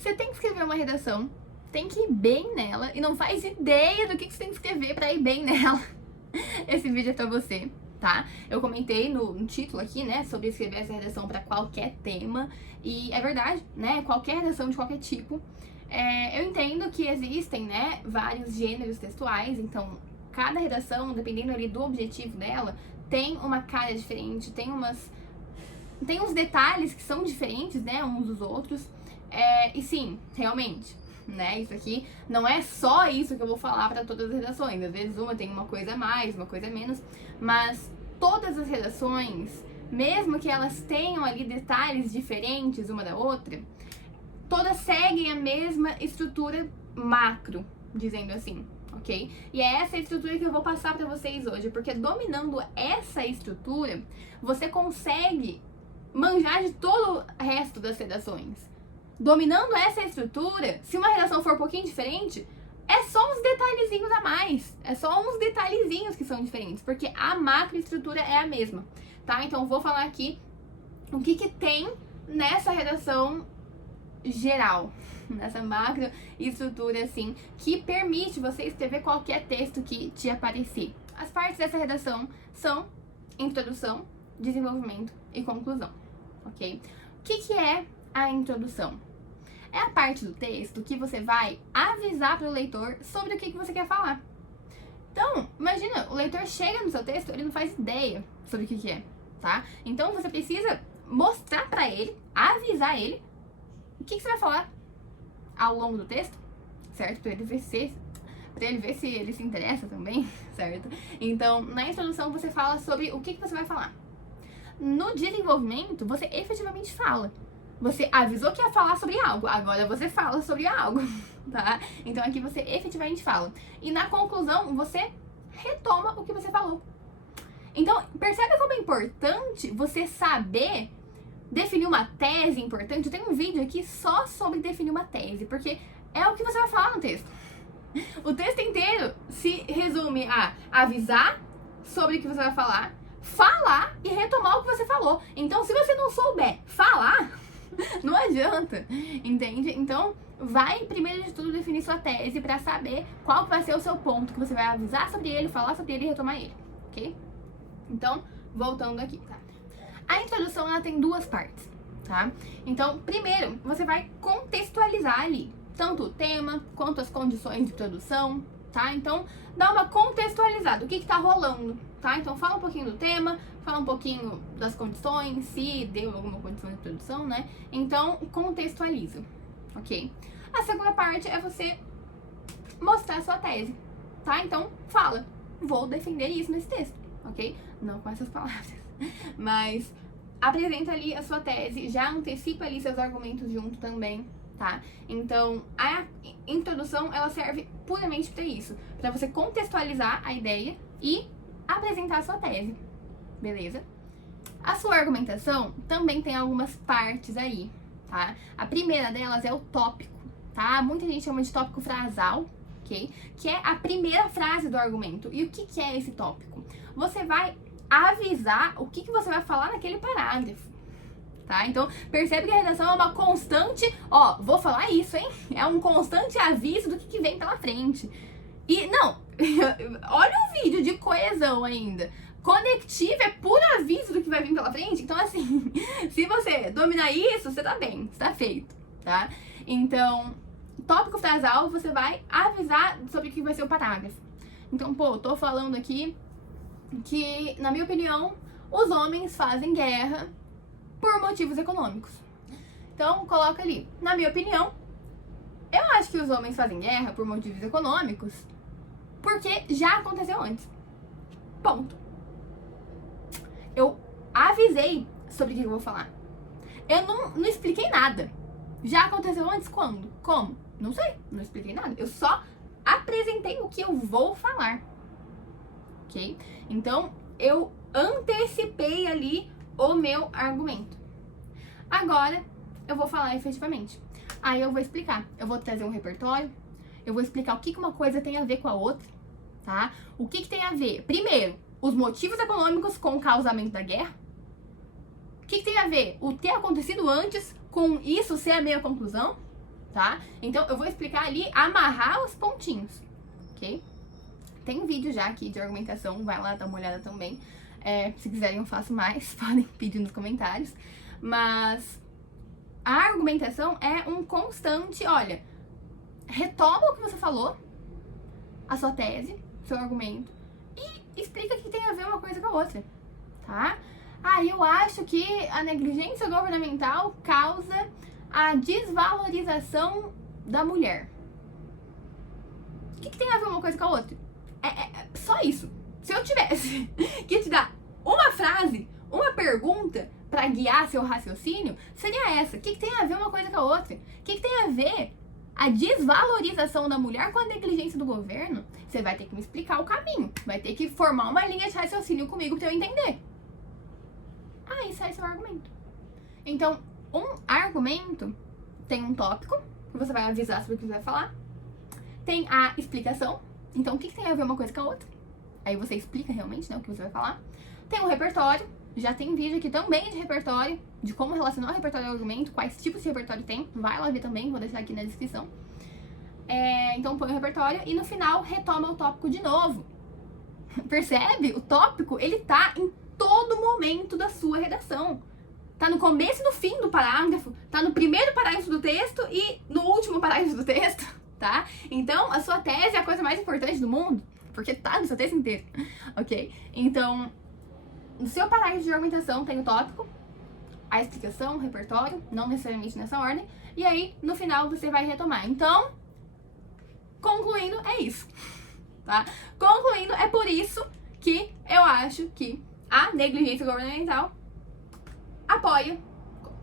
Você tem que escrever uma redação, tem que ir bem nela e não faz ideia do que você tem que escrever pra ir bem nela. Esse vídeo é pra você, tá? Eu comentei no título aqui, né, sobre escrever essa redação pra qualquer tema. E é verdade, né? Qualquer redação de qualquer tipo. Eu entendo que existem, né, vários gêneros textuais, então cada redação, dependendo ali do objetivo dela, tem uma cara diferente, tem uns detalhes que são diferentes, né, uns dos outros. E sim, realmente, né, isso aqui não é só isso que eu vou falar para todas as redações. Às vezes uma tem uma coisa a mais, uma coisa a menos, mas todas as redações, mesmo que elas tenham ali detalhes diferentes uma da outra, todas seguem a mesma estrutura macro, dizendo assim, ok? E é essa estrutura que eu vou passar para vocês hoje, porque dominando essa estrutura, você consegue manjar de todo o resto das redações. Dominando essa estrutura, se uma redação for um pouquinho diferente, é só uns detalhezinhos a mais. É só uns detalhezinhos que são diferentes, porque a macroestrutura é a mesma, tá? Então, eu vou falar aqui o que tem nessa redação geral, nessa macroestrutura, assim, que permite você escrever qualquer texto que te aparecer. As partes dessa redação são introdução, desenvolvimento e conclusão, ok? O que é a introdução? É a parte do texto que você vai avisar para o leitor sobre o que você quer falar. Então, imagina, o leitor chega no seu texto, ele não faz ideia sobre o que é, tá? Então, você precisa mostrar para ele, avisar ele, o que você vai falar ao longo do texto, certo? Para ele ver se ele se interessa também, certo? Então, na introdução, você fala sobre o que você vai falar. No desenvolvimento, você efetivamente fala. Você avisou que ia falar sobre algo, agora você fala sobre algo, tá? Então aqui você efetivamente fala. E na conclusão, você retoma o que você falou. Então, percebe como é importante você saber definir uma tese importante? Eu tenho um vídeo aqui só sobre definir uma tese, porque é o que você vai falar no texto. O texto inteiro se resume a avisar sobre o que você vai falar e retomar o que você falou. Então, se você não souber falar, não adianta, entende? Então, vai primeiro de tudo definir sua tese pra saber qual vai ser o seu ponto, que você vai avisar sobre ele, falar sobre ele e retomar ele, ok? Então, voltando aqui, tá? A introdução, ela tem duas partes, tá? Então, primeiro, você vai contextualizar ali, tanto o tema, quanto as condições de produção, tá? Então, dá uma contextualizada, o que tá rolando, tá? Então, fala um pouquinho do tema, fala um pouquinho das condições, se deu alguma condição de produção, né? Então, contextualiza, ok? A segunda parte é você mostrar a sua tese, tá? Então, fala, vou defender isso nesse texto, ok? Não com essas palavras, mas apresenta ali a sua tese, já antecipa ali seus argumentos junto também, tá? Então, a introdução, ela serve puramente para isso, para você contextualizar a ideia e apresentar a sua tese, beleza? A sua argumentação também tem algumas partes aí, tá? A primeira delas é o tópico, tá? Muita gente chama de tópico frasal, ok? Que é a primeira frase do argumento. E o que é esse tópico? Você vai avisar o que você vai falar naquele parágrafo, tá? Então, percebe que a redação é uma constante, vou falar isso, hein? É um constante aviso do que vem pela frente. E, não, olha o vídeo de coesão ainda. Conectivo é puro aviso do que vai vir pela frente. Então, assim, se você dominar isso, você tá bem, você tá feito, tá? Então, tópico frasal, você vai avisar sobre o que vai ser o parágrafo. Então, tô falando aqui que, na minha opinião, os homens fazem guerra por motivos econômicos. Então, coloca ali, na minha opinião, eu acho que os homens fazem guerra por motivos econômicos porque já aconteceu antes. Ponto. Eu avisei sobre o que eu vou falar. Eu não expliquei nada. Já aconteceu antes? Quando? Como? Não sei. Não expliquei nada. Eu só apresentei o que eu vou falar. Ok? Então, eu antecipei ali o meu argumento. Agora, eu vou falar efetivamente. Aí eu vou explicar. Eu vou trazer um repertório. Eu vou explicar o que uma coisa tem a ver com a outra. Tá? O que tem a ver? Primeiro, os motivos econômicos com o causamento da guerra. O que tem a ver? O ter acontecido antes com isso ser a minha conclusão. tá? Então, eu vou explicar ali, amarrar os pontinhos, ok? Tem um vídeo já aqui de argumentação, vai lá dar uma olhada também. Se quiserem eu faço mais, podem pedir nos comentários. Mas a argumentação é um constante, olha, retoma o que você falou, a sua tese, seu argumento, e explica que tem a ver uma coisa com a outra, tá? Eu acho que a negligência governamental causa a desvalorização da mulher. O que tem a ver uma coisa com a outra? Só isso. Se eu tivesse que te dar uma frase, uma pergunta pra guiar seu raciocínio, seria essa. O que tem a ver uma coisa com a outra? O que tem a ver a desvalorização da mulher com a negligência do governo? Você vai ter que me explicar o caminho. Vai ter que formar uma linha de raciocínio comigo pra eu entender. Isso é seu argumento. Então, um argumento tem um tópico, que você vai avisar sobre o que você vai falar. Tem a explicação. Então, o que tem a ver uma coisa com a outra? Aí você explica realmente, né, o que você vai falar. Tem o repertório. Já tem vídeo aqui também de repertório, de como relacionar o repertório ao argumento, quais tipos de repertório tem. Vai lá ver também, vou deixar aqui na descrição. Então, põe o repertório e no final retoma o tópico de novo. Percebe? O tópico, ele tá em todo momento da sua redação. Tá no começo e no fim do parágrafo, tá no primeiro parágrafo do texto e no último parágrafo do texto, tá? Então, a sua tese é a coisa mais importante do mundo, porque tá no seu texto inteiro, ok? Então, no seu parágrafo de argumentação tem o tópico, a explicação, o repertório, não necessariamente nessa ordem, e aí, no final, você vai retomar. Então, concluindo, é isso, tá? Concluindo, é por isso que eu acho que a negligência governamental apoia,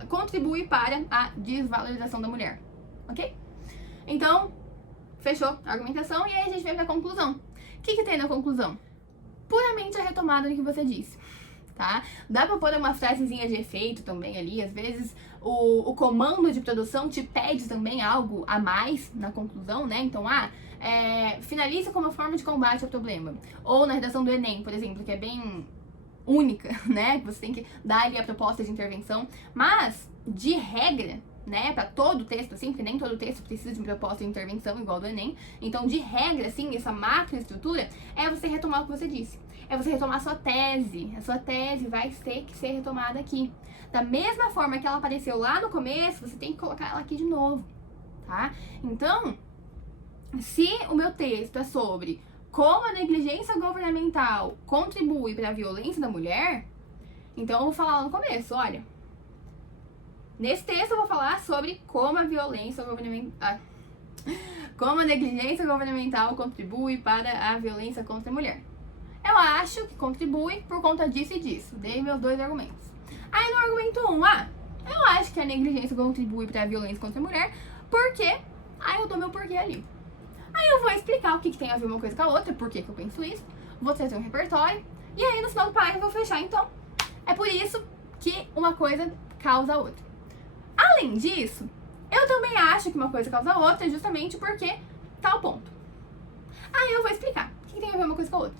contribui para a desvalorização da mulher, ok? Então, fechou a argumentação e aí a gente vai pra conclusão. O que tem na conclusão? Puramente a retomada do que você disse, tá? Dá pra pôr uma frasezinha de efeito também ali, às vezes o comando de produção te pede também algo a mais na conclusão, né? Então, finalize com uma forma de combate ao problema. Ou na redação do Enem, por exemplo, que é bem única, né? Você tem que dar ali a proposta de intervenção, mas de regra, né, para todo texto, assim, porque nem todo texto precisa de proposta de intervenção igual do Enem, então de regra, assim, essa macroestrutura é você retomar o que você disse, é você retomar a sua tese vai ter que ser retomada aqui, da mesma forma que ela apareceu lá no começo, você tem que colocar ela aqui de novo, tá? Então, se o meu texto é sobre como a negligência governamental contribui para a violência da mulher, então eu vou falar lá no começo, olha. Nesse texto eu vou falar sobre como a violência governamental, como a negligência governamental contribui para a violência contra a mulher. Eu acho que contribui por conta disso e disso. Dei meus dois argumentos. Aí no argumento 1, eu acho que a negligência contribui para a violência contra a mulher, porque aí eu dou meu porquê ali. Aí eu vou explicar o que tem a ver uma coisa com a outra, por que eu penso isso, vou trazer um repertório, e aí no final do parágrafo eu vou fechar. Então, é por isso que uma coisa causa a outra. Além disso, eu também acho que uma coisa causa a outra justamente porque tal ponto. Aí eu vou explicar o que tem a ver uma coisa com a outra.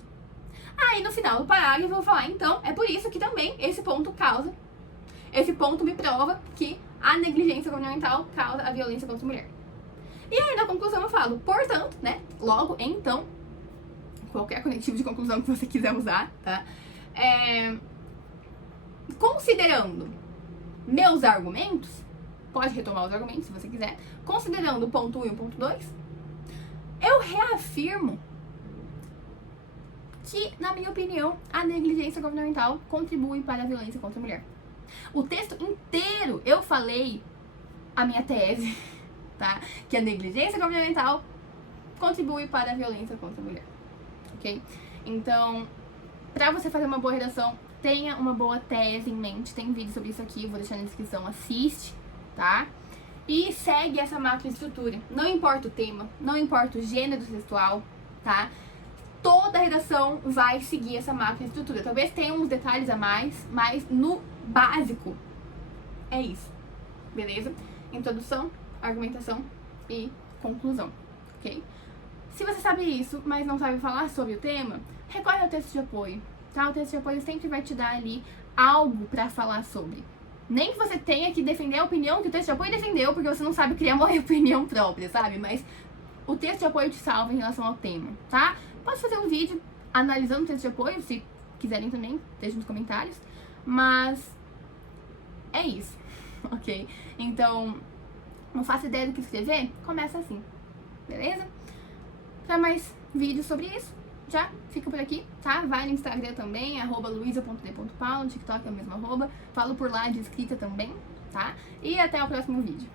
Aí no final do parágrafo eu vou falar, então, é por isso que também esse ponto me prova que a negligência governamental causa a violência contra a mulher. E aí na conclusão eu falo, portanto, né, logo, então, qualquer conectivo de conclusão que você quiser usar, tá? Considerando meus argumentos, pode retomar os argumentos se você quiser, considerando o ponto 1 e o ponto 2, eu reafirmo que, na minha opinião, a negligência governamental contribui para a violência contra a mulher. O texto inteiro eu falei a minha tese, tá? Que a negligência governamental contribui para a violência contra a mulher, ok? Então, pra você fazer uma boa redação, tenha uma boa tese em mente. Tem um vídeo sobre isso aqui, vou deixar na descrição, assiste, tá? E segue essa macroestrutura. Não importa o tema, não importa o gênero textual, tá? Toda a redação vai seguir essa macroestrutura. Talvez tenha uns detalhes a mais, mas no básico é isso, beleza? Introdução, argumentação e conclusão, ok? Se você sabe isso, mas não sabe falar sobre o tema, recorre ao texto de apoio, tá? O texto de apoio sempre vai te dar ali algo pra falar sobre, Nem que você tenha que defender a opinião que o texto de apoio defendeu, porque você não sabe criar uma opinião própria, sabe? Mas o texto de apoio te salva em relação ao tema, tá? Posso fazer um vídeo analisando o texto de apoio, se quiserem também, deixem nos comentários. Mas é isso, ok? Então, não faço ideia do que escrever? Começa assim, beleza? Pra mais vídeos sobre isso, já fica por aqui, tá? Vai no Instagram também, @luisa.d.paula, no TikTok é o mesmo @. Falo por lá de escrita também, tá? E até o próximo vídeo.